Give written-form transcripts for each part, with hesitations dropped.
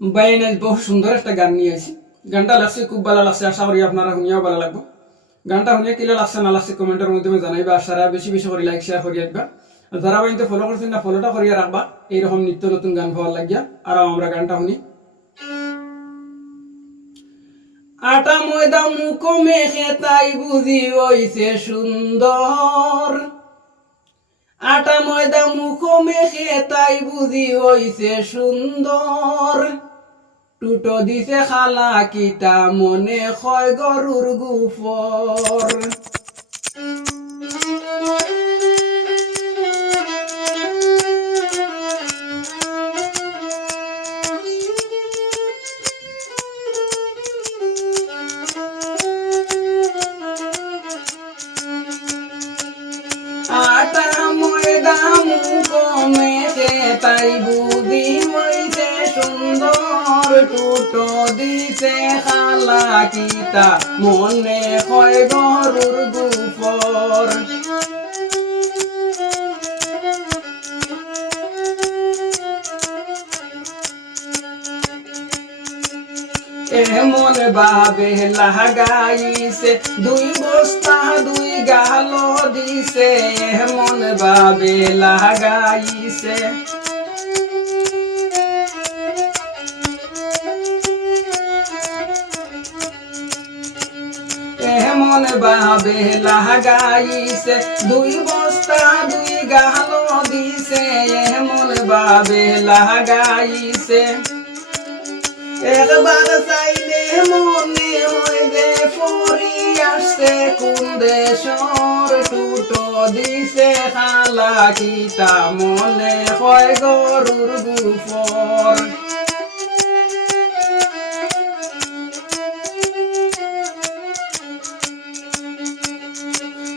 বাইন আজ বহু সুন্দর একটা গান নিয়ে আসি। গানটা লাগছে খুব ভালো লাগছে, আশা করি আপনারা শুনিয়াও ভালো লাগবে। গানটা শুনিয়ে কিলা লাগছে না লাগছে কমেন্টের মাধ্যমে জানাইবা। আর সারা বেশি বেশি করে লাইক শেয়ার করিয়া দিবা। আর যারা বাইনতে ফলো করছেন না ফলোটা করিয়া রাখবা, এইরকম নিত্য নতুন গান পাওয়ার লাগিয়া। আর আমরা গানটা শুনি। আটা ময়দা মুখ মেখে তাই বুঝি হইছে সুন্দর, আটা ময়দা মুখ মেখে তাই বুঝি হইছে সুন্দর, টুটো দিছে খালা কিতা মনে হয় গরুর গুফর। আটা ময়দা মুখ মেখে তাই বুঝি হইছে সুন্দর, টুটো দিছে খালা কিতা মনে হয় গরুর গুফর। এমন ভাবে লাগাইছে দুই বস্তা দুই গাল দিছে, এমন ভাবে লাগাইছে এমন ভাবে লাগাইছে দুই বস্তা দুই গাল দিছে, এমন ভাবে লাগাইছে একবার চাইলে মনে হয় যে ফরি আসছে কোন দেশর, টুটো দিছে খালা কিতা মনে হয় গরুর গুফর।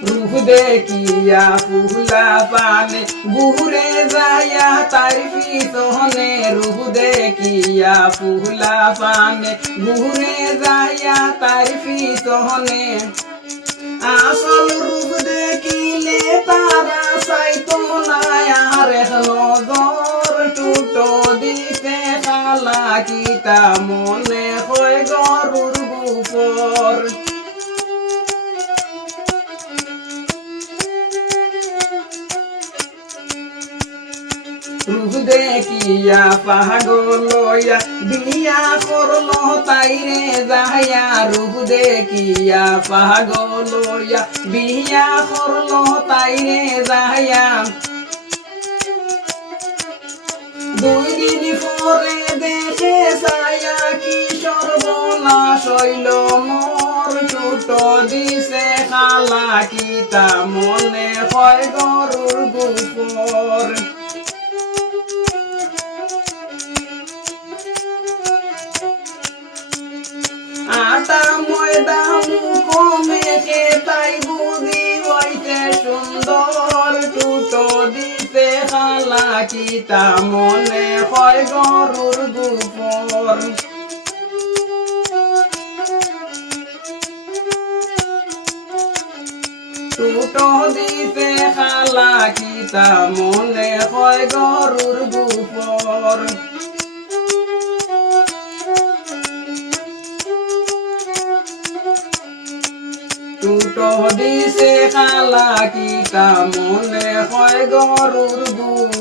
রূপ দেখিয়া ফুলা পানে ঘুরে যায়া তার পিছনে, রূপ দেখিয়া ফুলা পানে ঘুরে যায়া তার পিছনে, আসল রূপ দেখিলে তারা চাইতো না আর এক নজর, টুটো দিতে খালা কিতা মনে হয় গরুর গুফর। রূপ দেখিয়া পাগল হইয়া বিয়া করলো তাইরে যাইয়া, রূপ দেখিয়া পাগল হইয়া বিয়া করলো তাইরে যাইয়া, দুই দিন পরে দেখে যাইয়া কি সর্বনাশ হইল মোর, টুটো দিছে খালা কিতা মনে হয় গরুর গুফর। আটা ময়দা মুখ মেখে তাই বুঝি হইছে সুন্দর, টুটো দিতে খালা কিতা মনে হয় গরুর গুফর। টুটো দিতে খালা কিতা মনে হয় গরুর গুফর। টুটো দিছে খালা কিতা মনে হয় গরুর গুফর।